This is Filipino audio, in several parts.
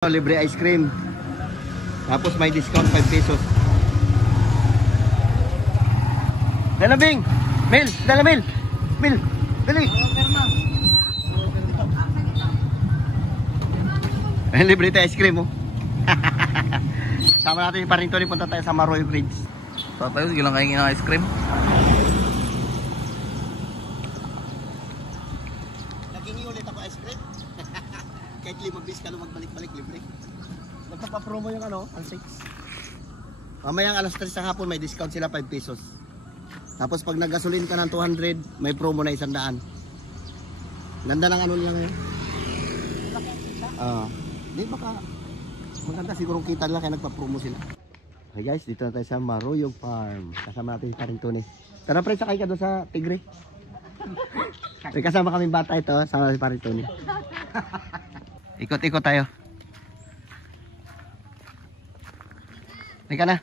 Libre ice cream. Tapos may discount 5 pesos. Dala Bing! Mel! Dala Mel! Mel! Dali! Libre tayo ice cream, oh. Sama natin yung parinto, punta tayo sa Maroyo Bridge. So tayo, sige lang kayo ng ice cream. Nagingi ulit ako ice cream. Kahit 5 bis ka na magbalik-balik, libre. Nagpapapromo yung ano, ang 6. Mamayang alas 3 sa hapon may discount sila 5 pesos. Tapos pag naggasolin ka ng 200, may promo na 100. Ganda ng ano niya ngayon. Di baka maganda siguro kita nila kaya nagpa-promo sila. Okay guys, dito na tayo sa Maroyo Farm. Kasama natin si Parintones. Tara pre, sakay ka doon sa Tigre. May kasama kaming bata ito, sama si Parintones. Ikot-ikot tayo. Teka na.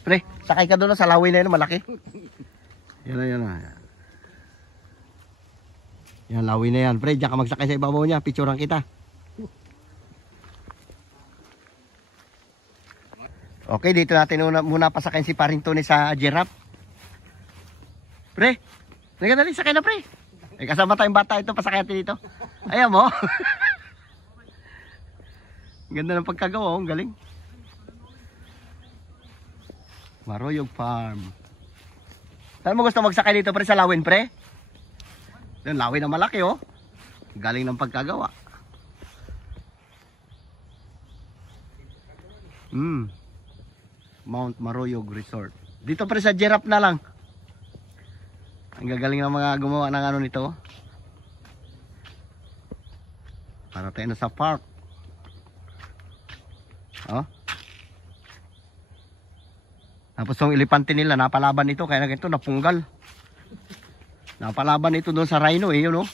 Pre, sakay ka doon sa laway na yun, malaki. Yan na, yan na. Yan, laway na yan. Pre, diyan ka magsakay sa ibabaw niya. Picturean kita. Okay, dito natin muna pasakayin si Parintones sa giraffe. Pre, nagdali, sakay na pre. May kasama tayong bata ito, pasakay natin dito. Ayaw mo. Ganda ng pagkagawa, ang galing. Maroyo Farm. Saan mo gusto magsakay dito pre, sa lawin pre? Yung lawin na malaki oh. Galing ng pagkagawa. Mount Maroyo Resort. Dito pre sa giraffe na lang. Ang gagaling ng mga gumawa ng ano nito. Para tayo na sa park. Oh. Tapos yung elepante nila, napalaban ito. Kaya ito, napunggal. Napalaban ito doon sa rhino eh, yun oh.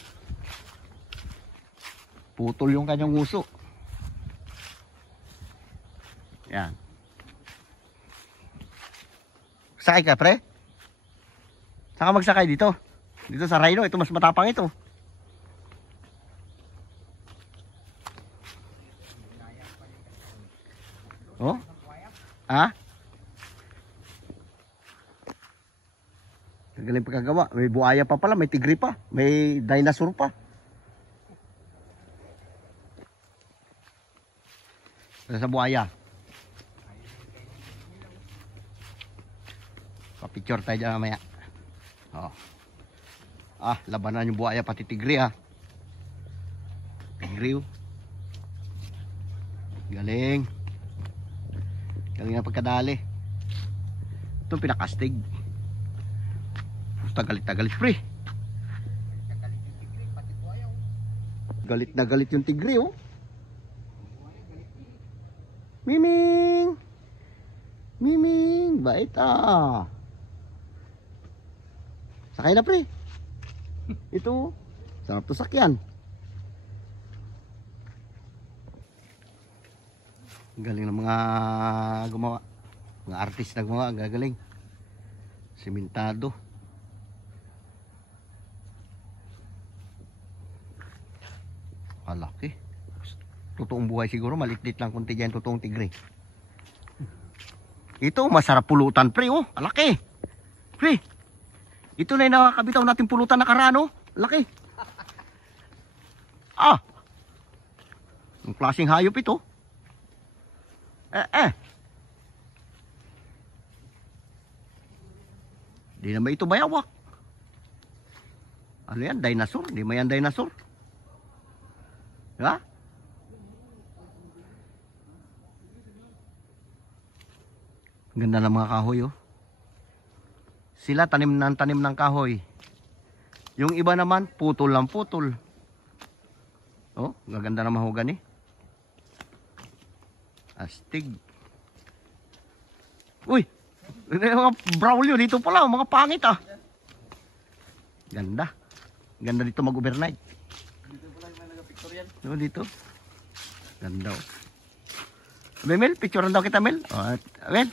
Putol yung kanyang nguso. Yan. Sakay ka pre? Saka magsakay dito. Dito sa rhino, ito mas matapang ito. Oh? Ha? Galing pagkagawa. May buaya pa pala, may tigre pa, may dinosaur pa. Sa buaya. Pa-picture tayo dyan mamaya. Oh. Labanan yung buaya pati tigre ah. Tigre oh. Galing. Galing na pagkadali. Ito pinakastig. Basta galit na galit pre. Galit na galit yung tigre oh. Miming. Miming. Bait ah. Sakay na pre. Ito. Sarap to sakyan. Galing ng mga gumawa. Mga artist na gumawa. Gagaling. Simentado. Malaki. Totoong buhay siguro. Maliit-lit lang kunti dyan. Totoong tigre. Ito. Masarap pulutan pre. Oh. Malaki. Pre. Ito na yung nakakabitaw natin pulutan na karano. Laki. Ang klaseng hayop ito. Di naman ito bayawak. Ano yan? Dinosaur? Di ba yan dinosaur? Ha? Ganda ng mga kahoy oh. Sila tanim ng kahoy. Yung iba naman, putol lang putol. Oh, gaganda ng mahogany. Astig. Uy! Mga braulio dito pala, mga pangit ah. Ganda. Ganda dito mag-overnight. Dito pala may nag-picture yan. No, dito. Ganda oh. Mel, picturean daw kita Mel. Oh, Mel,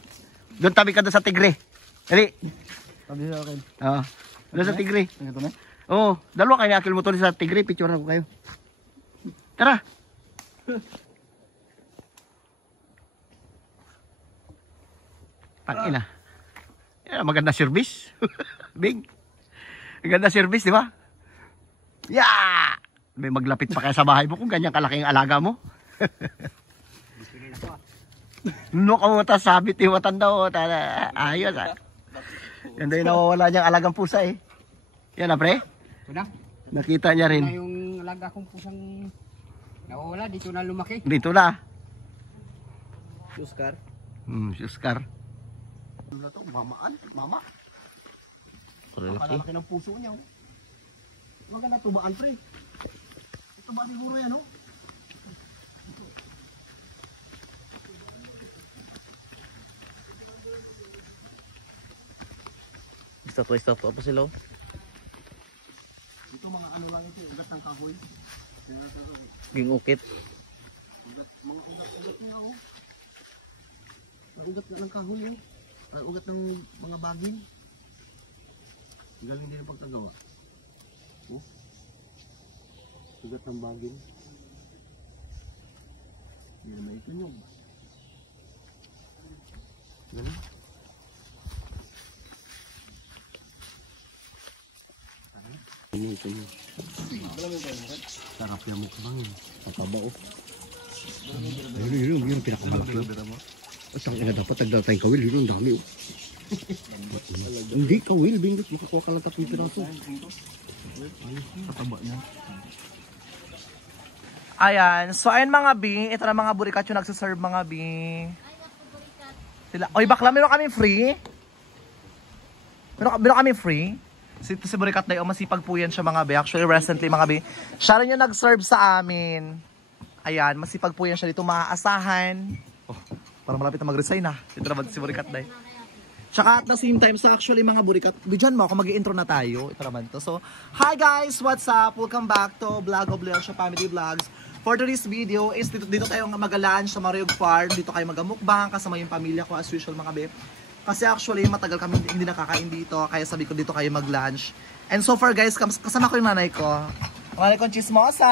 doon tabi ka doon sa tigre. Dali. Sabi sa akin. Doon sa tigre. Ito na? Oo, dalawa kayo akil motor sa tigre. Picture ko kayo. Tara. Tangina. Yeah, maganda service. Big. Maganda service, di ba? Yeah! May maglapit pa kaya sa bahay mo kung ganyan kalaking alaga mo. No, kamuta sabit yung matanda o. Ayos ah. Yan daw yung nawawala niyang alagang pusa eh. Yan ah, pre. Una, Nakita niya rin. yung alaga kong pusang nawawala, dito na lumaki. Dito na. Oscar. Oscar. Ano na to? Mamaan? Mama? Malaki. Nakalaki ng puso niya. Oh. Maganda tubaan, pre. Ito ba siguro yan, oh? Statwa pa sila. Ito mga ano lang ito, ugat ng kahoy. Gingukit. Mga ugat niya, oh. Ugat na ng kahoy, oh. Ugat ng mga bagin. Galing din ang pagkagawa. Oh. Ugat ng bagin. Yan na ito nyo. Galing. Ito nyo. Sarap yung mukbang yun. Papabao. Yun, pinakamalaki. At ang ina dapat nagdatay kawil, yun ang dami. Hindi kawil, bingot. Makakuha ka lang tapong piraso. Kataba niya. Ayan. So, ayun mga bing. Ito na mga burikat yung nagsaserve mga bing. Sila. Oy, bakla, meron kami free? Meron kami free? Si Burikat Day, masipag po yan siya mga bing. Actually, recently mga bing. Siya rin yung nag-serve sa amin. Ayan, masipag po yan siya dito. Maaasahan. Oh, parang malapit na mag-resign na. Ito naman si Burikat Day. Tsaka at the same time, so actually mga burikat, bidyan mo ako, mag-i-intro na tayo. Ito naman to. So, hi guys! What's up? Welcome back to Vlog of Leonsha Family Vlogs. For today's video is dito tayo mag-lunch sa Mariog Farm. Dito kayo mag-mukbang kasama yung pamilya ko as usual mga babe. Kasi actually matagal kami hindi nakakain dito. Kaya sabi ko dito kayo mag-lunch. And so far guys, kasama ko yung nanay ko. Ang nanay kong chismosa!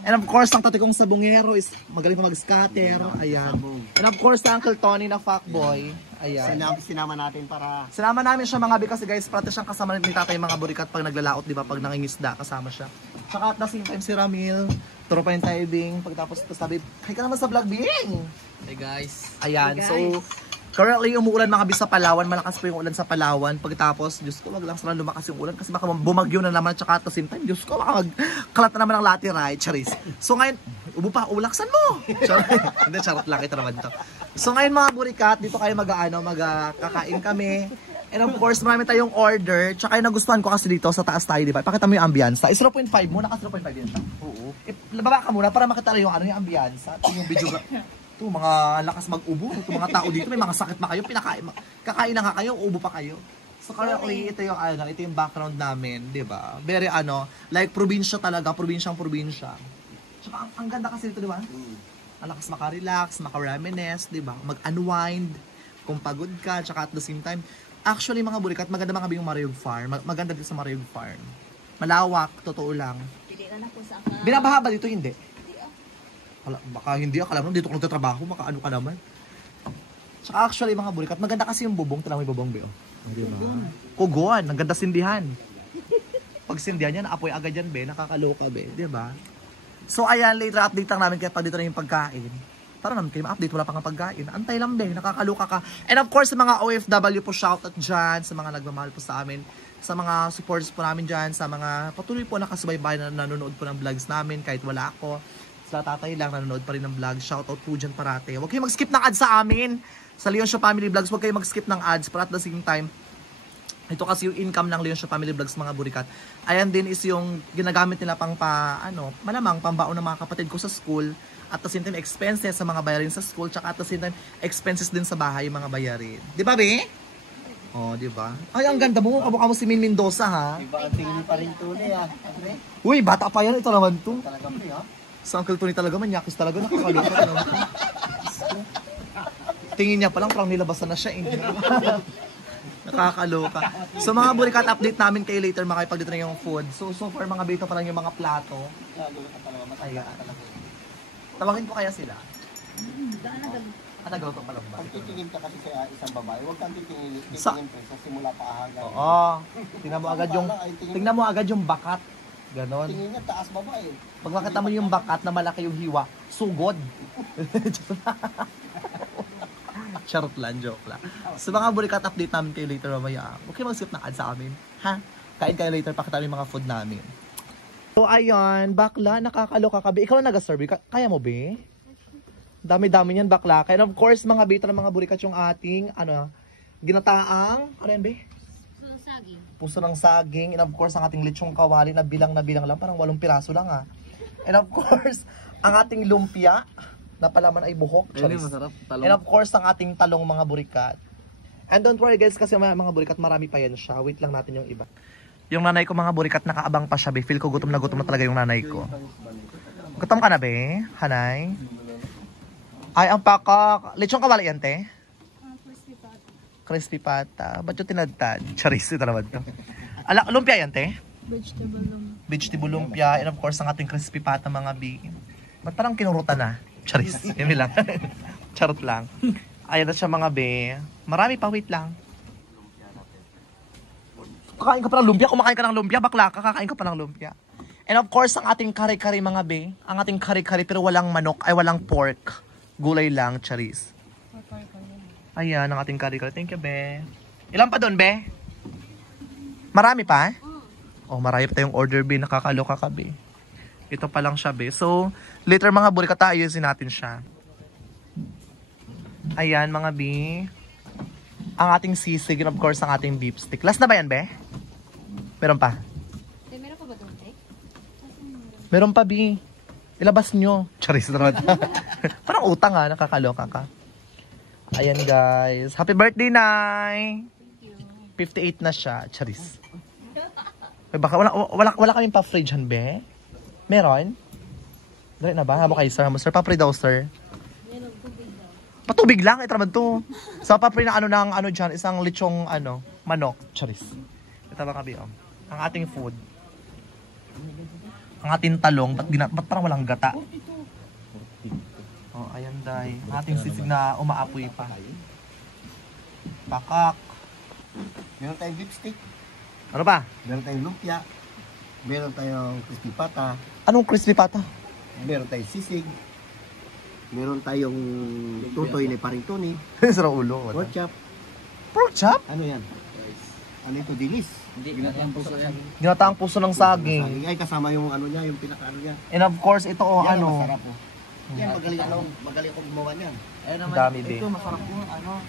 And of course, ang tati kong sabongero is magaling ko mag-scatter. Ayan. And of course, ang Uncle Tony na fuckboy. Ayan. Sinama natin para... Sinama namin siya mga bi kasi guys, prate siyang kasama ni tatay mga burikat pag naglalaot, di ba? Pag nangingisda, kasama siya. Tsaka at the same time si Ramil, turo pa yung tiding. Pagtapos sabi, hi ka naman sa vlog, Bing! Hey guys. Ayan, so currently umuulan mga bi sa Palawan, malakas po yung ulan sa Palawan. Pagtapos, Diyos ko, wag lang sana lumakas yung ulan kasi baka bumagyo na naman. Tsaka at the same time, Diyos ko, baka magkalat na naman ang lateray, charis. So ngayon, ubo pa, ulaksan mo! Hindi, charot lang, ito naman to. So ngayon mga burikat, dito kayo magkakain kami. And of course, marami tayong order. Tsaka yung nagustuhan ko kasi dito sa taas tayo, di ba? Pakita mo yung ambiyansa. Is 0.5 mo? Naka 0.5 yan siya? Oo. Lababa ka muna para makita rin yung ano yung ambiyansa. Ito yung video. Ito, mga lakas mag-ubo. Ito mga tao dito, may mga sakit pa kayo. Kakain na nga kayo, ubo pa kayo. So currently, ito yung background namin, di ba? Very like probinsya talaga, probinsyang probinsya. Tsaka ang ganda kasi dito, di ba? Ang lakas maka-relax, maka-reminisce, di ba? Mag-unwind, kung pagod ka, tsaka at the same time. Actually, mga burikat, maganda mga yung Mariog Farm. Maganda dito sa Mariog Farm. Malawak, totoo lang. Binabaha ba dito? Hindi. Baka hindi, akala mo, dito ko nagtatrabaho, makaano ka naman. Tsaka actually, mga burikat, maganda kasi yung bubong. Tala mo yung bubong, Beo. Diba? Kugon, ang ganda sindihan. Pag sindihan yan, apoy agad yan, Be. Nakakaloka, Be. Diba? So ayan, later update lang namin kaya pag dito na yung pagkain. Para naman kayo ma-update, wala pa nga pagkain. Antay lang din, nakakaluka ka. And of course, sa mga OFW po, shoutout dyan, sa mga nagmamahal po sa amin, sa mga supporters po namin dyan, sa mga patuloy po nakasubaybay na nanonood po ng vlogs namin, kahit wala ako. Sa tatay lang, nanonood pa rin ng vlog. Shoutout po dyan parate. Huwag kayong mag-skip ng ads sa amin. Sa Leonsha Family Vlogs, huwag kayong mag-skip ng ads para at the same time, ito kasi yung income ng Leonsha Family Vlogs mga burikat. Ayan din is yung ginagamit nila pang malamang pambaon ng mga kapatid ko sa school. At the same time, expenses sa mga bayarin sa school. Tsaka at the same time, expenses din sa bahay yung mga bayarin. Di ba, Be? Oh, di ba? Ay, ang ganda mo. Kamukha mo si Min Mendoza, ha? Iba ang tingin pa rin to niya. Uy, bata pa yan. Ito naman to. Talaga pre, ha? Sa Uncle Tony talaga, manyakis talaga. Nakakaluka talaga. Tingin niya pa lang, parang nilabasan na siya. Nakakaloka. So mga burikat, update namin kayo later makipag dito na yung food. So far mga bito pa lang yung mga plato. Ayan. Tawagin ko kaya sila. nagaluto pa lang ba? Pag titingin ka kasi sa isang babae, huwag kang titingin Sa- sa simula pa hanggang. Oo. Tingnan mo agad yung bakat. Ganon. Tingin niya taas babae. Pag nakita mo yung bakat na malaki yung hiwa, sugod. Charot lang, joke lang. So mga burikat, update namin kayo later mamaya. Okay, mag-skip na ad sa amin. Ha? Kain kayo later, pakita namin mga food namin. So ayan, bakla, nakakaloka ka. Ikaw na nag-serve. Kaya mo, be? Dami-dami niyan, bakla. And of course, mga beta ng mga burikat yung ating, ginataang, ano yan, be? Saging. Puso ng saging. And of course, ang ating lechong kawali na bilang lang. Parang 8 piraso lang, ah. And of course, ang ating lumpia na palaman ay buhok. Masarap. And of course, ang ating talong mga burikat. And don't worry guys, kasi mga burikat, marami pa yan siya. Wait lang natin yung iba. Yung nanay ko mga burikat, nakaabang pa siya, be. Feel ko gutom na talaga yung nanay ko. Gutom ka na, be? Hanay? Ay, ang pakak. Lechong kawali yan, te? Crispy pata. Ba't yung tinadtad? Charis, ito naman to. Lumpia yan, te? Vegetable lumpia. Vegetable lumpia. And of course, ang ating crispy pata, mga bi. Ba't parang kinurutan na? Charis. Yun lang. Charot lang. Ayan na siya, mga be. Marami pa, wait lang. Kakain ka pa ng lumpia? Kumakain ka ng lumpia? Bakla ka, kakain ka pa ng lumpia. And of course, ang ating kare-kare, mga be. Ang ating kare-kare, pero walang manok, ay walang pork. Gulay lang, charis. Ayan, ang ating kare-kare. Thank you, be. Ilan pa doon, be? Marami pa? Oh, marami pa tayong order, be. Nakakaloka ka, be. Ito pa lang siya, be. So, later mga burikat, ayusin natin siya. Ayan, mga be. Ang ating sisig, and of course, ang ating beef stick. Last na ba yan, be? Meron pa? Meron pa ba doon, Tek? Meron pa, be. Ilabas nyo. Charis na naman. Parang utang, ha. Nakakaloka ka. Ayan, guys. Happy birthday, Nay! 58 na siya. Charis. Ay, baka wala kaming pa-fridge, han, be? Meron? Dali na ba? Hamo kayo, sir. Sir, pa-free daw, sir. Meron, tubig daw. Patubig lang, ito naman to. Sa pa-free na dyan, isang lechong, manok. Charis. Ito ba kabi, ang ating food. Ang ating talong, ba't parang walang gata? Oh, ayan, day. Ang ating sisig na umaapoy pa. Pakak. Meron tayong lipstick, Ano ba? meron tayong lumpia, meron tayong crispy pata, Anong crispy pata? meron tayong sisig, meron tayong tutoy ni paring Tony, Sarang ulo. pork chop. Pork chop? Ano yan? Ano ito? Dilis. Ginataang puso ng saging. Saging. Ay, kasama yung ano niya, yung pinaka-ano niya. And of course, ito Yan, masarap po. Yan, magaling ako gumawa niyan. Ang dami din. Masarap po,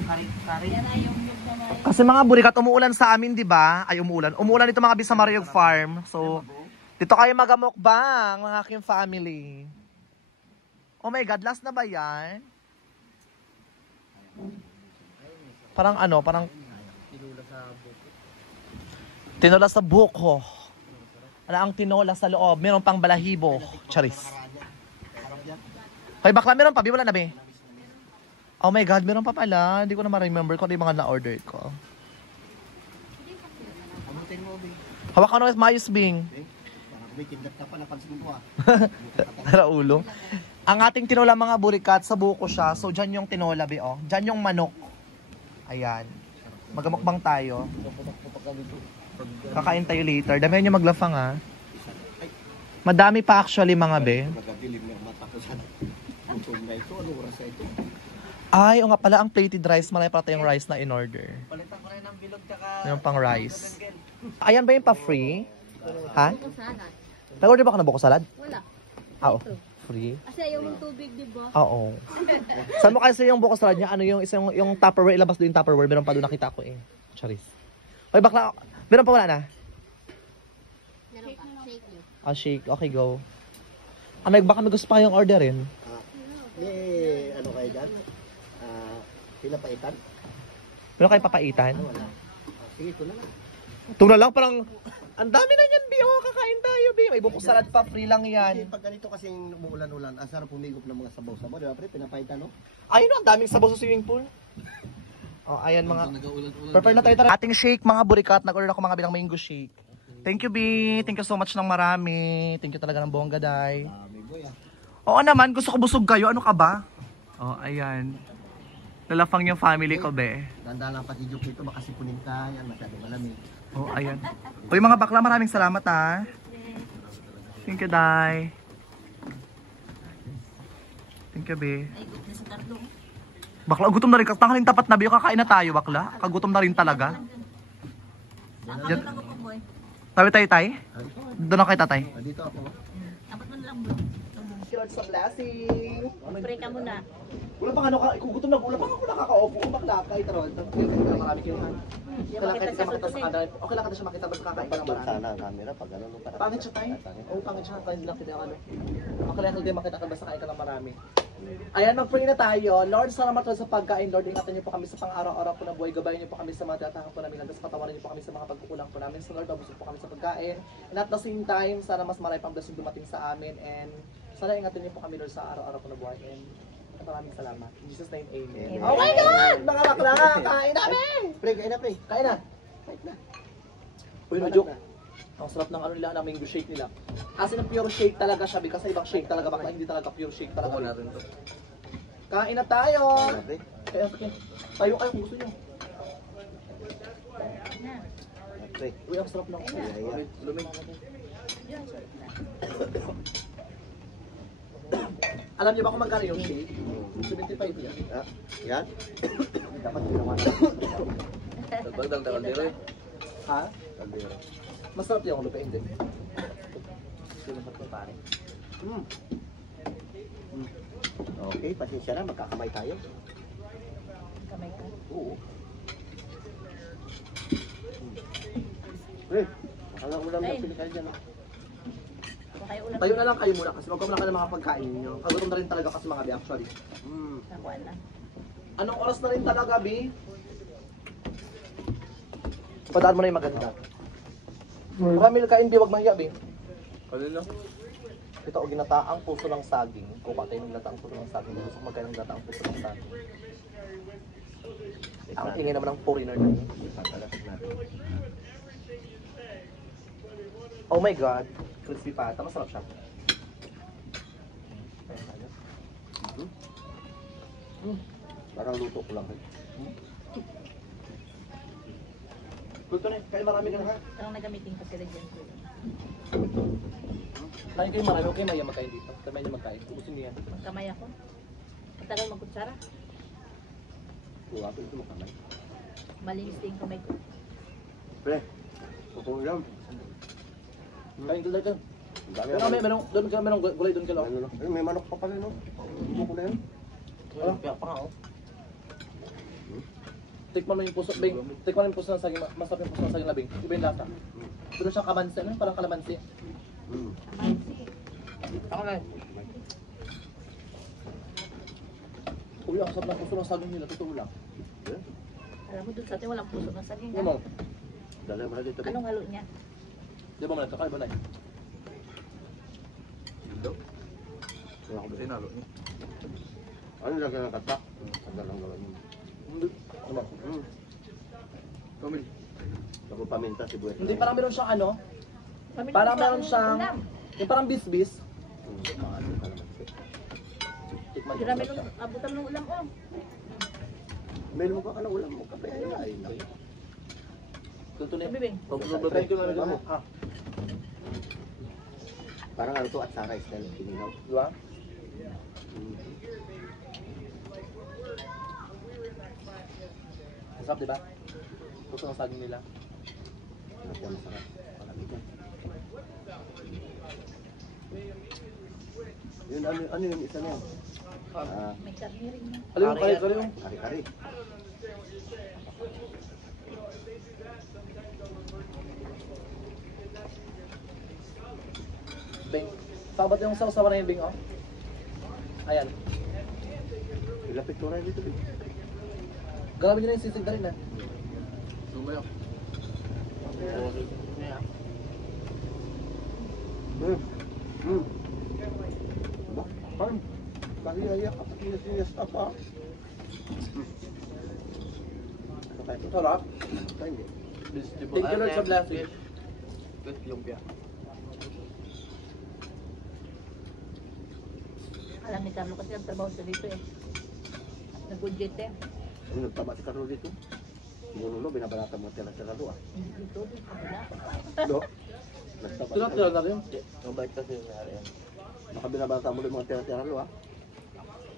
kari. Yan na yung loob na na. Kasi mga burikat, umuulan sa amin, di ba? Ay, umuulan. Umuulan dito mga bisa Mariog Farm. So, dito kayo magamukbang, mga aking family. Oh my God, last na ba yan? Parang tinola sa buko. Ano ang tinola sa loob? Meron pang balahibo. Charis. Hoy, bakla, meron pa? Wala na, be? Oh my God, meron pa pala. Hindi ko na ma-remember kung ano yung mga na-order ko. Abutin mo, Bing. Hawak ka na mayos, Bing. May kindat ka pa, napansin mo Tara, ulo. Ang ating tinola mga burikat, sa buko siya. So, dyan yung tinola, be, oh. Dyan yung manok. Ayan. Magamukbang tayo. Kakain tayo later. Damihan nyo maglafang, ha. Madami pa actually, mga be. Magabilim yung mata ko sa gutom na ito. Ano oras na ito? Ay, o nga pala, ang plated rice. Malay pala tayong rice na in-order. Palitan ko rin ng bilog tsaka... Yung pang rice. Ayan ba yung pa-free? Ha? Buko salad. Nag-order ba ka ng buko salad? Wala. Ah, oh. Free? Kasi ayaw ng tubig, di ba? Oo. Saan mo kasi yung buko salad niya? Ano yung isang yung Tupperware, ilabas doon yung Tupperware. Meron pa doon nakita ko eh. Charis. Oy, bakla. Meron pa wala na? Meron pa. Shake you. Ah, shake. Okay, go. Ah, baka may gusto pa yung orderin. Ano kayo dyan? Pinapaitan? Meron kayo papaitan? Wala. Sige, ito na lang. Ito na lang, parang ang dami na yan, Bio. Kakain tayo, Bio. May buko salad pa, free lang Kasi yan. pag ganito kasing umuulan-ulan, ang sarap humigop ng mga sabaw-sabaw. Di ba, pre? Pinapaitan, no? Ayun, ang daming sabaw sa swimming pool. Oh, ayan mga... Prepare na tayo. Tara. Ating shake, mga burikat. Nag-order ako mga bilang mango shake. Thank you, B. Thank you so much ng marami. Thank you talaga ng buong gaday. May boy, Oo naman, gusto ko busog kayo. Ano ka ba? Oh, ayan. Lalafang yung family ko, be. Ganda lang pati joke dito, baka sipunin ka. Yan, masyado malamig. Oh, ayan. Uy, mga bakla, maraming salamat, ha. Thank you, Day. Thank you, be. Bakla, gutom na rin. Tanghaling tapat na, be. Kakain na tayo, bakla. Kagutom na rin talaga. Yan. Tawi tayo, tay? Doon ako kay tatay. Dito ako. Lord sa blessing. Pray ka muna. Wala pang ano ka, ikugutom na, wala pang ako nakaka-opo. Bakla, kahit ron. Marami kayo, ha. Kailangan ka makita sa kanal. Okay lang ka na siya makita, ba't kakain ka ng marami? Sana ang camera pag ano. Pangit siya tayo? Oo, pangit siya tayo. Hindi lang kita ano. Okay lang hindi makita ka basta kain ka ng marami. Ayan, mag-pray na tayo. Lord, salamat po sa pagkain. Lord, ingatan niyo po kami sa pang-araw-araw po na buhay. Gabayan niyo po kami sa mga tinatahan po namin. Landas patawarin niyo po kami sa mga pagkukulang po namin. So Lord, mabusog po kami sa pagkain. And at the same time, sana mas marami pang blessing dumating sa amin. And sana ingatan niyo po kami, Lord, sa araw-araw po na buhay. And maraming salamat. In Jesus' name, amen. Oh my God! Mga bakla! Kain namin! Pre, kain na pre. Kain na! Kain na. Uy, no joke. Ang sarap ng ano nila, ng mango shake nila. Kasi ng pure shake talaga siya, kasi ibang shake talaga, bakla hindi talaga pure shake talaga. Ako na rin to. Kain na tayo! Pre. Kaya, tayo kayo kung gusto nyo. Pre. Uy, ang sarap ng Ay, lumig. Alam niyo ba kung magkano yung shake? 75 yan. Ah, yan. Dapat ginawa na. Bagdang kaldero eh. Ha? Kaldero. Masarap yung lupa, hindi. Sinapat ko pare. Okay, pasensya na, magkakamay tayo. Kamay ka. Oo. Pre, baka ulam na pili kayo dyan. Kayo ulam. Tayo na lang kayo muna kasi magkamala ka ng mga pagkain ninyo. Kagutom na rin talaga kasi mga bi actually. Nakuha na. Anong oras na rin talaga, bi? Padaan mo na yung maganda. Marami kain, bi, wag mahiya, bi. Kanino? Ito o ginataang puso ng saging. Kung patay ng ginataang puso ng saging, gusto ko magkain ng ginataang puso ng saging. Ang ingay naman ng foreigner na yun. Oh my God. Crispy pata. Masarap siya. Parang luto ko lang. Gusto na, kain marami ka na ha. Anong nagamitin ko sila dyan? Kain kayo marami, okay maya magkain dito. Kamay niya magkain. Ubusin niya yan. Magkamay ako. Matagal magkutsara. Huwag ito makamay. Malinis din kamay ko. Pre, pupong lang. Kain ka lang. Ang dami Pero may merong gulay doon ka lang. Ano, no? Eh, may manok pa pala, no? Buko na yun. Ah, kaya pa nga oh. Tikman mo yung puso, Bing. Tikman mo yung puso ng saging. Masarap yung puso ng saging na, Bing. Iba yung lasa. Pero siyang kamansi. Ano? Parang kalamansi. Ako na. Uy, ang sarap ng puso ng saging nila. Totoo lang. Alam mo, doon sa atin walang puso ng saging. Ano mo? Dala mo na dito. Anong halo niya? Di ba man? Kakaiba na eh. Dito. Wala ko ba sinalo niya? Ano lagyan ng katak? Tagal lang gawin yun. Ano? Kamil. Ako paminta, sibuyas. Hindi, parang meron siyang ano? Pamilya Parang ko meron ang siyang... ulam. Yung parang bis-bis. Paano ka naman siya? Tikman niyo. Marami nung abutan ng ulam ko. Mail mo ka ka na ulam mo. Kape ay ay. Tuto na Bibing. Try ko lang ito. Ah, Parang ano to at Sara style kinilaw. di ba? Masarap, di ba? Puso ng saging nila. Masarap, masarap. Marami dyan. Yun, ano yung isa na yan? Ah, May karne rin yan. Ano yung kare-kare yung? kari-kari. Bing. Sabat yung sawa-sawa na yung Bing, oh. Ayan. Ilapit ko rin dito. Galawin nyo na yung sisig na rin, ah. Sumayo. Ba, parang kahiya ka pati siniyas ka pa. Ano tayo? Sarap. Ito hindi. Thank you Lord sa blessing. Lumpia. Alam ni Carlo kasi nagtrabaho sa dito eh. Nag-budget eh. Yung nagtama si Carlo dito. Sinunulo, binabalata mo tira-tira do ah. Dito, dito, kabila. Do? Nagtama. Tira-tira na rin. Ang bait kasi yung nangyari yan. Baka binabalata mo rin mga tira-tira do ah.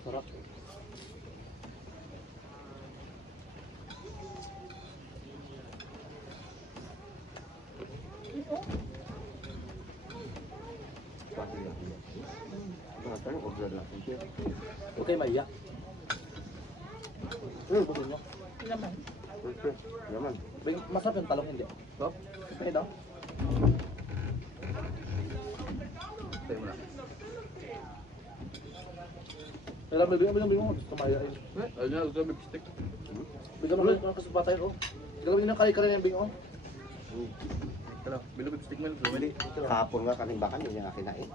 Sarap. Dito. Pati lang. Mga tayo, order lang. Okay, maiyak. Gusto nyo? Laman. Okay, naman. Masarap yung talong, hindi. So, okay daw. Tayo mo na. Kailan may bigyan mo, gusto maya yun. Ayun na, gusto may stick. Bigyan mo ng kasubatan ko. Galawin nyo kari-kari na yung bingo. Hello, bilog stick man. Kahapon nga kaming bakan, yun yung akin na eh.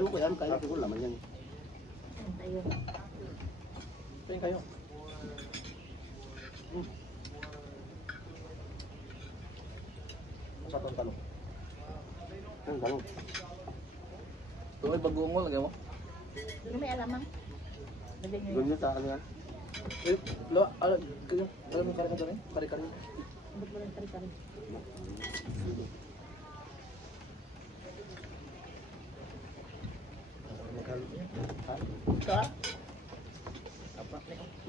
Ewan ko yan, kaya ko laman yan. Tayo. Tingin kayo. Masarap ang talong. Ang talong. Ito ay bagoong mo, lagyan mo. Ano may alamang? Lagyan nyo Doon yun. yun sa ano yan. Eh, alam mo kari-kari doon eh? Kari-kari. Ba't mo lang kari-kari? Ito ah.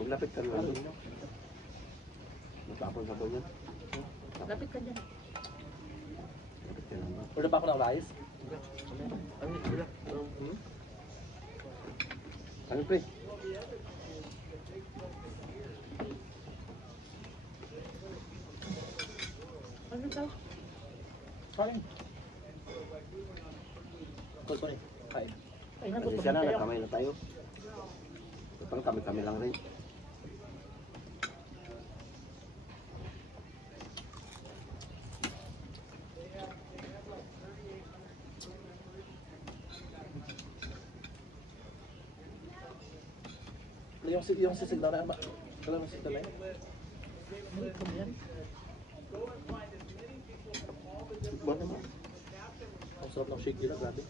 Maglapit ka naman doon. Matapon sa doon yan. Lapit ka dyan. Lapit ka naman. Order ba ako ng rice? Ano pre? Ano ito? Kain. Gusto ni. Kain. Ay, Kasi nagutom siya na, tayo. nagkamay na tayo. Parang kami-kami lang rin. Yung sisig na rin. Kailan mo sisig na rin? Gutom yan. Buwan naman. Ang sarap ng shake dito, grabe.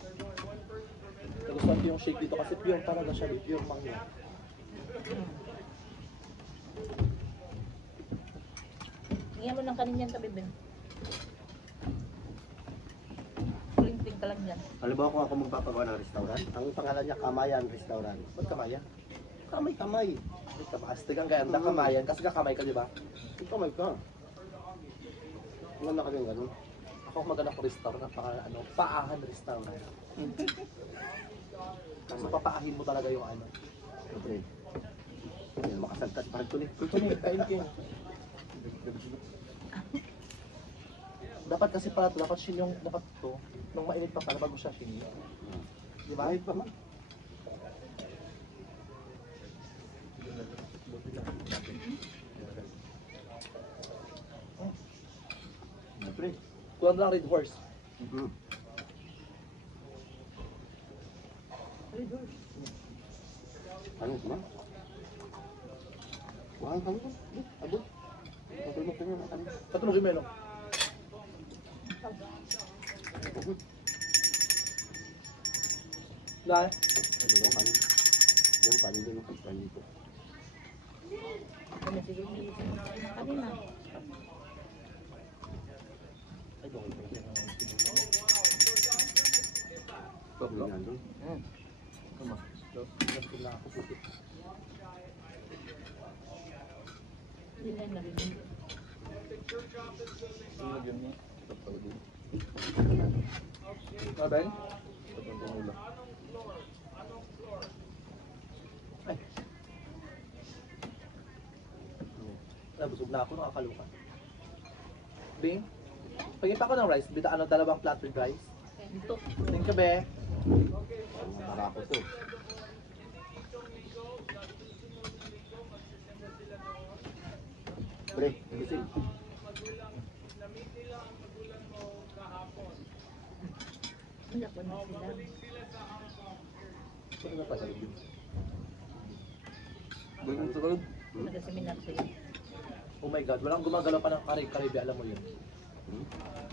Nagustuhan ko yung shake dito kasi pure talaga siya, pure mangga. Ngayon mo ng kanin yan sa bibig. Kuling-kuling ka lang dyan. Halimbawa kung ako magpapagawa ng restaurant, ang pangalan niya Kamayan Restaurant. Ba't kamaya? Kamay-kamay. Astigang ganda kamayan kasi kakamay ka, di ba? Kamay ka. Wala na kami ganun. Ako maganda ko restaurant, paahan restaurant. So papaahin mo talaga yung ano. Okay. Yan, makasagkat pa ito eh. Ito na, kain kayo. Dapat kasi pala ito, dapat yung dapat to, nung mainit pa pala bago siya sinin. Di ba? Mahit pa man. Siyempre. Kulang lang red horse. Ano ba? Wala kami ko. Abot. Patulog ka niya kami. Patulogin mo yun, no? Dahil? Dalawang kanin. Yung kanin doon yung kanin ko. Ano sige, kanina. Ay, doon. Yung nandun. Come on. Nagpil na ako. Hindi na yun narinig. Lagyan mo. Ben? Ay. Nabusog na ako, nakakaluka. Bing, pagipa ko ng rice, bita dalawang flat with rice. Dito. Thank you, be. Para ako to. Pre, gising. Wala ko na sila. Saan na pa sa review? Nag-seminar sila. Oh my God, walang gumagalaw pa ng kare-karibe, alam mo yun.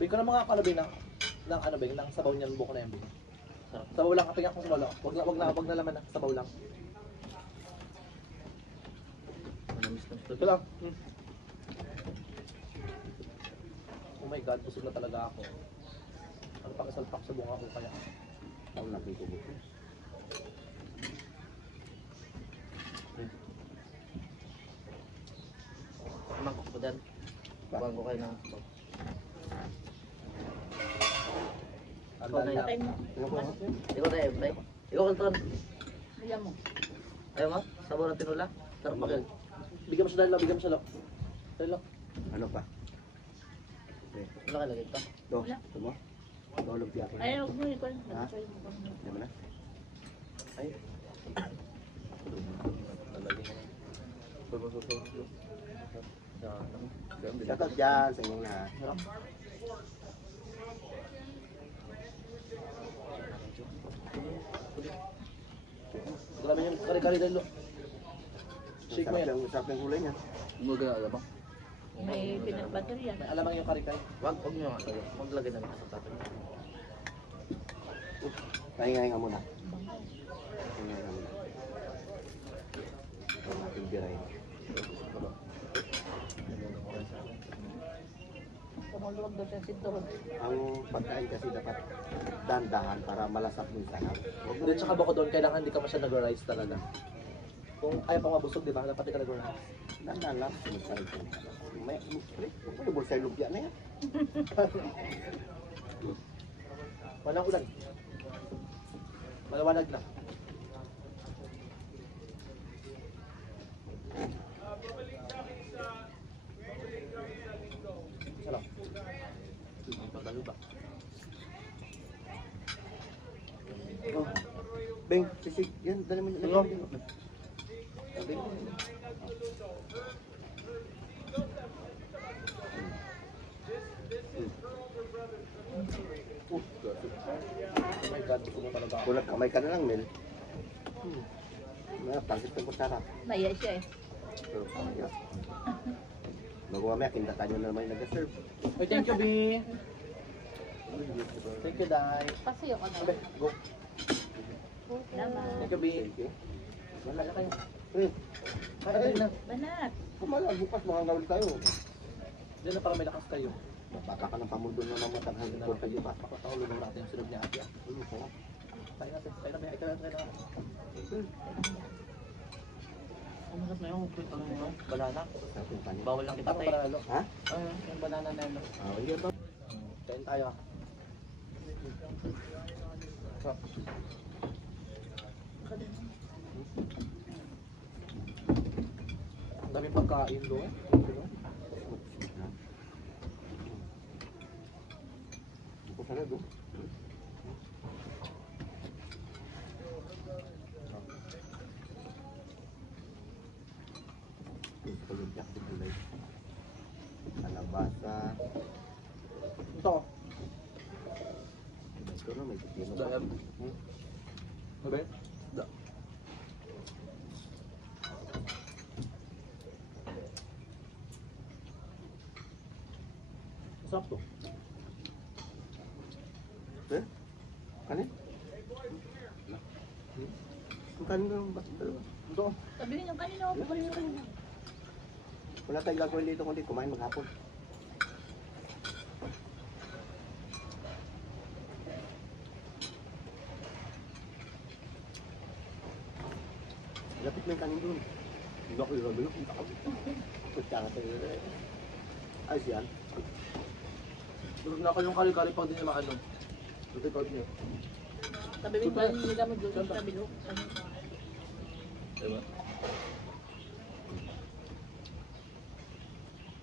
Bing ko na mga kalabi ng ano bing, ng sabaw niyan buko na yan bing. Sabaw lang, kapag akong sabaw lang. Wag na laman na, sabaw lang. Ito lang. Oh my God, busog na talaga ako. Ano pang isalpak sa bunga ko kaya? Ang laki ko buko. Mangkok ko dyan. Buwan ko kayo ng... Ikaw na Andali patay lang. mo. Ikaw tayo, Blay. Ikaw kanton. Bigyan mo. Ayaw mo? Sabaw ng tinula? Sarap magal. Bigyan mo siya dahil lang, bigyan mo siya lang. Dahil lang. Ano pa? Wala ka lagay ito. Do, ito mo? Do, lumpia ko. Ay, huwag mo ikon. Ha? Di ba na? Ay. Lalagay na. Shout out dyan sa inyong lahat. Grabe yung kari-kari dahil lo. Shake mo yan. Sarap yung kulay niya. Huwag na alam. May peanut butter yan. May alamang yung kari-kari. Huwag nyo nga tayo. Huwag lagay na sa tatay. Pahinga-hinga muna. Pahinga-hinga muna. Ito ang ating biray. Tumuluwag daw siya sinturon. Ang pagkain kasi dapat dandahan para malasap mo yung sanaw. Hindi, tsaka bako doon, kailangan hindi ka masyad nag-rice talaga. Kung ayaw pa mabusog, di ba? Dapat di ka nag-rice. Dandahan lang. Sunod pa rin. May bulsa yung lumpia na yan. Walang ulan. Malawanag na. Isa lang. Pagalo ba? Oh. Beng, sisig. Yan, dali mo Ano? yan. Beng. Oh my God, gusto mo talaga ako. Kulat kamay ka na lang, Mel. Pangit ng kutsara. Naya siya eh. Pero, yeah. Bago mamaya, kindatan nyo na naman yung nag-serve. Ay, thank you, B. Thank you, Dai. Pasayo ka na. Sabi, go. Naman. Thank you, B. Thank you. Wala na kayo. Kaya na. Banat. Kumala, bukas makangawin tayo. Diyan na para may lakas kayo. Baka ka ng pamundo na naman taghang ito kayo pa. Pakataulo ng natin yung sunod niya ate. Ano ko? Tayo natin. Tayo na. Tayo na. Ano na yung banana? Sarap yung kanin. Bawal lang kita tayo. Ha? Yung banana na yun. Hindi ba? Kain tayo. Sarap. Ang daming pagkain doon. Ako sana doon. Paglumpia ko kulay. Kalabasa. Ito. Ito na, may pipino. Dahil. Sabi? Da. Masarap to. Eh? Kanin? Ang kanin ng dalawa. Ito. Sabihin yung kanina ako. Pabalik ko. Wala tayong gagawin dito kundi kumain maghapon. Lapit mo yung kanin doon. Hindi ako yung rabilo. Kutsara tayo. Ayos yan. Tulog na ako yung kari-kari pag di na maano. Ito ko niyo. Sabi mo ba nila mo doon sa bilo? Diba?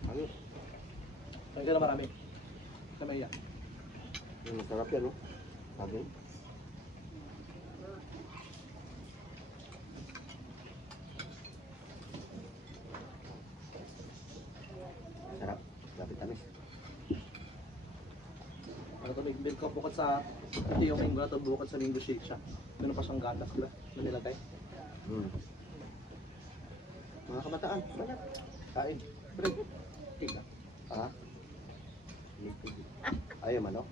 Ano? Kaya ka na marami. Sa Maya. Masarap yan, no? Sabi. Sarap. Lapit tamis. Ano to, may milk bukod sa ito yung mango na to, bukod sa mango shake siya. Meron pa siyang gatas, diba? Na nilagay. Mga kabataan, banyak. Kain. Pre. Tiga. Ah? Ayaw man, no?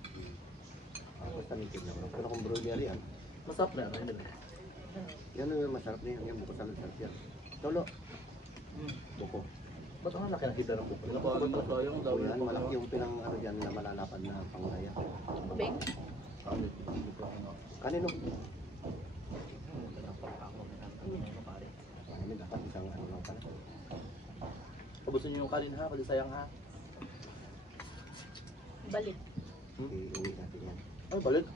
Basta nitig naman. Pero kung broiler yan, Masarap na ano yun. yan yung masarap na yan. Yan buko salad sarap yan. Tolo. Buko. Ba't ang laki nakita ng kuko? Pinabalan mo sayang daw Yan, malaki yung pinang ano dyan na malalapan na pangaya. Beng. Kanino? Ano dapat isang ano lang pala. Pabusin niyo yung kanin ha, kasi sayang ha. Balik. Iuwi natin yan. Ay, balik.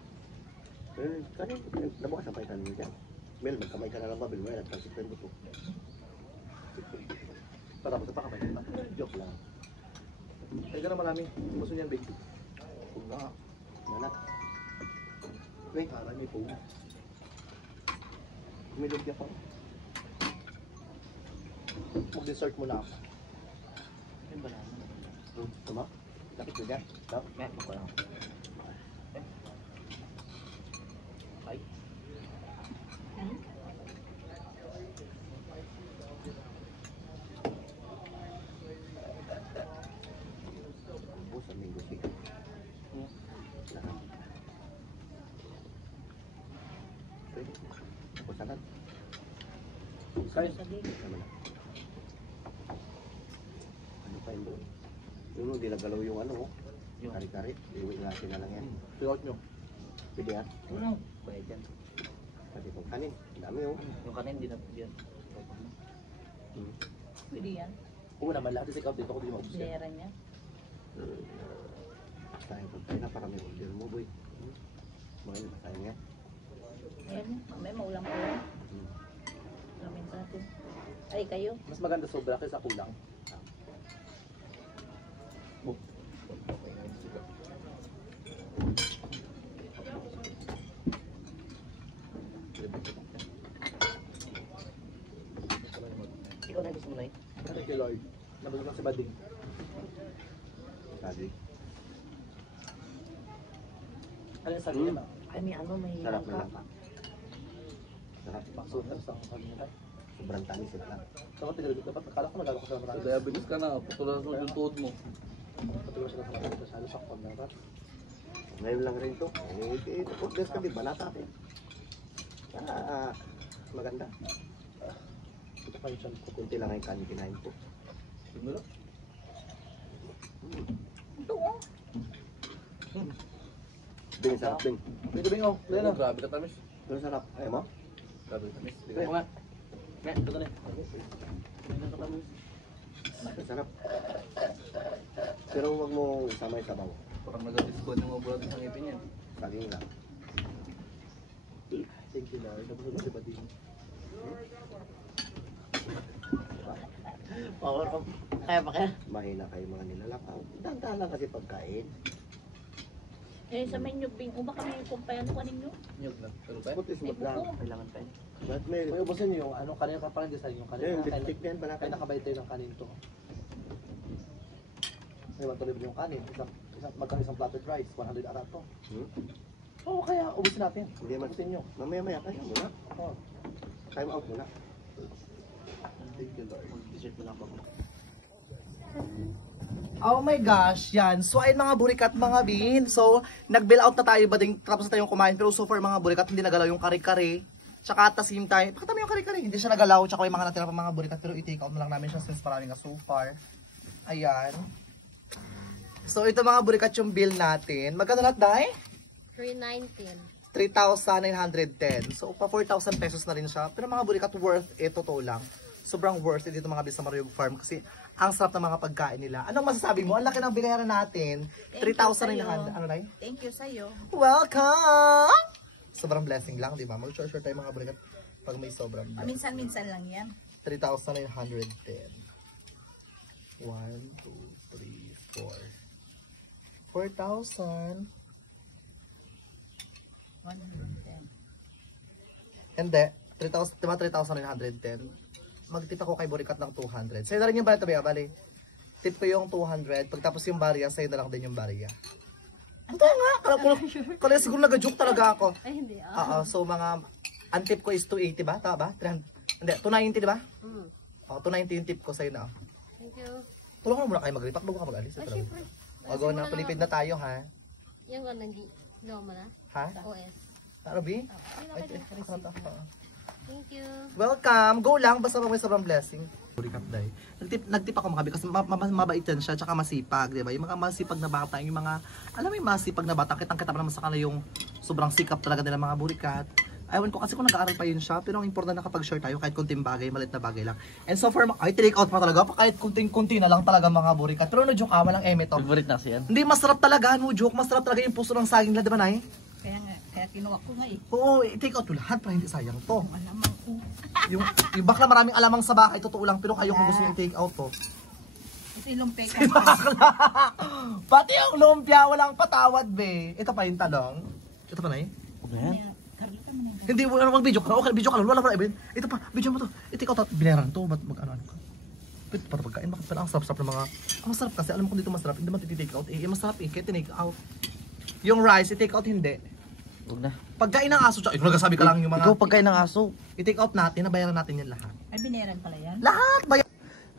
Kanino? Nabukas ang paitan mo dyan. Mel, magkamay ka na lang ba? Bilmo yan at transipin mo to. Tapos pa kamay na. Joke lang. Ay, ka na marami. Gusto niyan, big. Huwag na. Yan. Wait, Aray, may po. umilog niya pa. Mag-dessert muna ako. Ayun ba naman? Tama? Lakit mo dyan. Tama? May, ako lang. Ay. Ubus ang minggo siya. Lahat. Pwede. Tapos agad. Kain. Tama na. Ano pa yun doon? Yung hindi nagalaw yung ano, oh. Yung- Kari-kari. Iuwi natin na lang yan. Fill out nyo. Pwede yan. Ano? Pwede yan. Pwede kong kanin. Ang dami, oh. Yung kanin, hindi na yan. Pwede yan. Oo naman, lahat i-take out dito ko di maubos yan. Binera niya. Sayang pag tayo na para may order mo, boy. Mga yun, sayang yan. Ayan. Mamaya maulang-ulang. Alamin natin. Ay, kayo. Mas maganda sobra kaysa kulang. Ikaw na gusto mo na eh. Thank you, Lord. Nabusog lang si Bading. Sabi, Ano yung sabi niya? Ay, may ano, may sarap na lang. Sarap. Baksutan sa kanila. Sobrang tamis ito lang. Dapat tigalit dapat. Akala ko nagalo ko sa marami. Sa diabetes ka na, patulas mo yung tuhod mo. Patuloy sila sa marami. Masyado sakpan na rat. Ngayon lang rin to. Order ka, di ba? Natin. Maganda. Ito pa yung chan ko. Kunti lang yung kanin kinain ko. Siguro? Ito, oh. Bing, sarap, Bing. Dito bingaw. Dito na. Grabe ka tamis. Pero sarap. Ayaw mo? Grabe ka tamis. Oo nga. Nga, ito na. Pero sarap. Pero huwag mo isama yung sabaw. Parang nag-discount yung mga bulat ng ngipin yan. Saging lang. Thank you, Lord. Nabusog lang si Bading. Power of... Kaya pa kaya? Mahina kayo mga nilalakaw. Dandahan lang kasi pagkain. Eh, sa menu, Bing. O baka may kumpayan ko ninyo? Nyog na. Pero pa? Putis mo Ay, lang. buko. Kailangan pa yun. But may... May ubusin niyo yung ano, kanina ka parang design yung kanina. Yung lipstick na yan, Kaya balakay. nakabayad tayo ng kanin to. May 1 yung kanin. Magkano isang plated rice? 100 ata to. Oo, kaya ubusin natin. Hindi man. Ubusin nyo. Mamaya-maya kayo muna. Oo. Time out muna. Thank you, Lord. Dessert mo lang ako. Oh my gosh, yan. So ayun mga burikat mga bin. So nag-bill out na tayo ba din tapos na tayong kumain pero so far mga burikat hindi nagalaw yung kare-kare. Tsaka at the same time, pakita mo yung kare-kare. Hindi siya nagalaw tsaka may mga natira pa mga burikat pero i-take out na lang namin siya since marami nga so far. Ayan. So ito mga burikat yung bill natin. Magkano lahat dahil? 319. 3,910. So pa 4,000 pesos na rin siya. Pero mga burikat worth it, totoo lang. Sobrang worth it dito mga bis sa Mariog Farm kasi ang sarap ng mga pagkain nila. Anong masasabi mo? Ang laki ng binayaran natin. Thank you 3,900. Ano na yun? Thank you sa'yo. Welcome! Sobrang blessing lang, di ba? Mag-share tayo mga burikat pag may sobrang blessing. Minsan-minsan lang yan. 3,910. 1, 2, 3, 4. 4,000. 110. Hindi. 3,000, diba 3,910? Mag-tip ako kay Burikat ng 200. Sa'yo na rin yung barya, tabi, bali. Tip ko yung 200. Pagtapos yung barya, sa'yo na lang din yung barya. Ito nga! Kala siguro nag-joke talaga ako. Ay, hindi. So mga, ang tip ko is 280 ba? Tama ba? 300, hindi, 290 di ba? Oo, 290 yung tip ko sa'yo na. Thank you. Tulungan mo muna kayo mag-repack bago ka mag-alis. Ay, syempre. Wag na, palipid na tayo ha. Yung ano, gawa mo na? Ha? OS. Ano, B? Yun Ay, ako din. ako na to. Thank you. Welcome. Go lang, basta may sobrang blessing. Burikat day. Nagtip ako mga bi kasi mabait yan siya, tsaka masipag, di ba? Yung mga masipag na bata, yung mga, alam mo yung masipag na bata, kitang-kita pa naman sa kanila yung sobrang sikap talaga nila mga burikat. Ewan ko kasi kung nag-aaral pa yun siya, pero ang important na kapag share tayo, kahit kunting bagay, maliit na bagay lang. And so far, ay take out pa talaga, kahit kunting-kunti na lang talaga mga burikat. Pero no joke walang eme to. Favorite na kasi yan. Hindi, masarap talaga, no joke, masarap talaga yung puso ng saging nila, di ba Nay? Kaya kinuha ko nga eh. Oo, i-take out mo lahat para hindi sayang to. Alamang ko. Yung bakla maraming alamang sa bahay, totoo lang, pero kayo kung gusto yung take out to. Ito yung peka. Pati yung lumpia, walang patawad, be. Ito pa yung talong. Ito pa, Nay? Hindi, mag-video ka. Okay, video ka lang. Wala pa, Eben. Ito pa, video mo to. I-take out, binayaran to. Ba't mag-ano ka? Pwede para pagkain. Bakit pala ang sarap-sarap ng mga... Ang masarap kasi, alam mo kung dito masarap. Hindi naman iti-take out. Masarap kaya tinake out. Yung rice, i-take out hindi. Huwag na. Pagkain ng aso, ito nagsasabi ka lang yung mga... Ikaw pagkain ng aso. I-take out natin, nabayaran natin yan lahat. Ay, binayaran pala yan? Lahat bayan.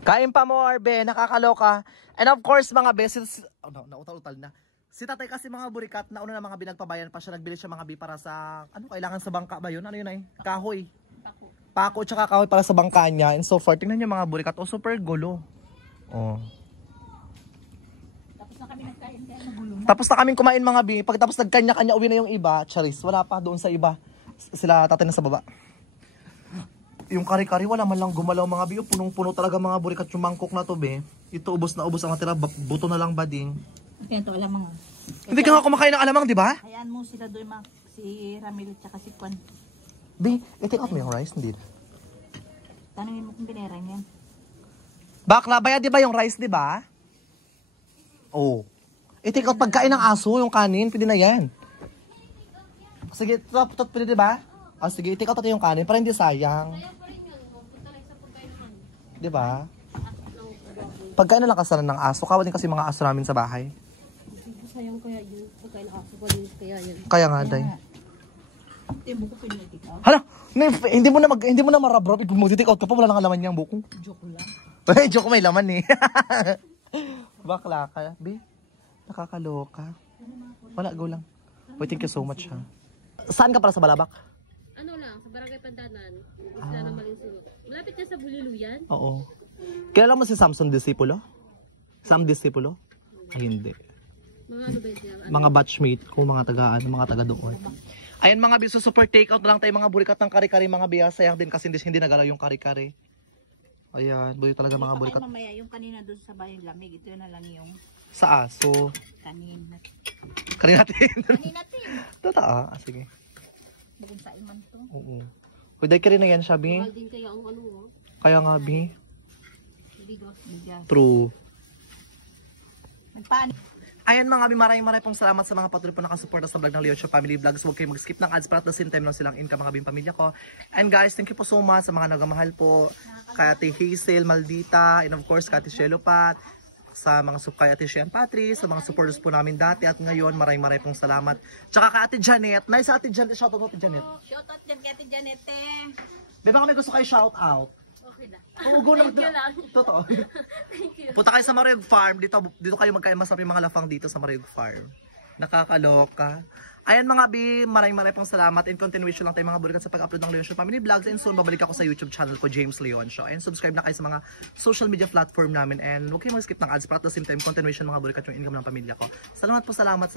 Kain pa mo, Arbe. Nakakaloka. And of course, mga beses... Oh, no, nautal-utal na. Si tatay kasi mga burikat, nauna na mga binagpabayan pa siya, nagbili siya mga bi para sa, ano, kailangan sa bangka ba yun? Ano yun ay? Kahoy. Pako tsaka kahoy para sa bangka niya. And so far, tingnan niyo mga burikat, oh, super gulo. Oh. Tapos na kami nagkain kaya nagulo na. Tapos na kaming kumain mga bi, pagkatapos nagkanya-kanya uwi na yung iba, charis, wala pa doon sa iba. Sila tatay na sa baba. Yung kari-kari, wala man lang gumalaw mga bi, punong-puno talaga mga burikat yung mangkok na to, be. Ito, ubos na ubos ang natira, buto na lang ba ding. Kaya ito alamang. Hindi ka nga kumakain ng alamang, di ba? Hayaan mo sila doon si Ramil at saka si Kwan. Be, i-take out mo yung rice, hindi. Tanungin mo kung binayaran yan. Bakla, bayad di ba yung rice, di ba? Oh. I-take out pagkain ng aso, yung kanin, pwede na yan. Sige, tot pwede di ba? Ah, sige, i-take out natin yung kanin para hindi sayang. Di ba? Pagkain na lang kasalan ng aso, kawalan kasi mga aso namin sa bahay. Sayang kaya yun. Pagkain na ako, malinis kaya yun. Kaya nga, day. Ito yung buko pinitik out. Hala, hindi mo na marabrab, mag-take out ka pa, wala nang laman niyang buko. Joke lang. Ay, joke, may laman eh. Bakla ka, be. Nakakaloka. Wala, go lang. Boy, thank you so much, ha. Saan ka para sa Balabak? Ano lang, sa Barangay Pantanan. Isla na Malinsulok. Malapit niya sa Buliluyan. Oo. Kilala mo si Samson Disipulo? Sam Disipulo? Ay, hindi. Mga ano ba yun siya? Mga batchmate ko, mga taga doon. Ayun mga biso, super take out na lang tayo mga burikat ng kari-kari mga biya. Sayang din kasi hindi nagalaw yung kari-kari. Ayan, buhay talaga mga burikat. Mamaya yung kanina doon sa bayang lamig, ito na lang yung Sa aso. kanina. Kari natin. Kanina tin. Totoo, sige. Bagong sa iman to. Oo. Huwag ka rin na yan, Shabi. Mahal din kaya ang ano mo. Kaya nga, Bi. Bigas. Bigas. True. Nagpaan. Ayan mga maraming pong salamat sa mga patuloy po nakasuporta sa vlog ng Leo Show Family Vlogs. Huwag kayong mag-skip ng ads para at the same time lang silang income mga pamilya ko. And guys, thank you po so much sa mga nagamahal po. Kay Ate Hazel, Maldita, and of course kay Ate Shelopat, sa mga kay Ate Shean Patri, sa mga supporters po namin dati at ngayon. Maraming pong salamat. Tsaka kay Ate Janet. Nice Ate Janet. Shoutout mo Ate Janet. Shout out dyan kay Ate Janete. Beba kami gusto kayo shoutout. Okay na. Oo, go lang. Thank you lang. Totoo. Thank you. Punta kayo sa Marayog Farm. Dito kayo magkain masarap yung mga lafang dito sa Marayog Farm. Nakakaloka. Ayan mga bi, maraming pong salamat. In continuation lang tayo mga burikat sa pag-upload ng Leon Show Family Vlogs. And soon, babalik ako sa YouTube channel ko, James Leon Show. And subscribe na kayo sa mga social media platform namin. And huwag kayong mag-skip ng ads para at the same time, continuation mga burikat yung income ng pamilya ko. Salamat po, salamat.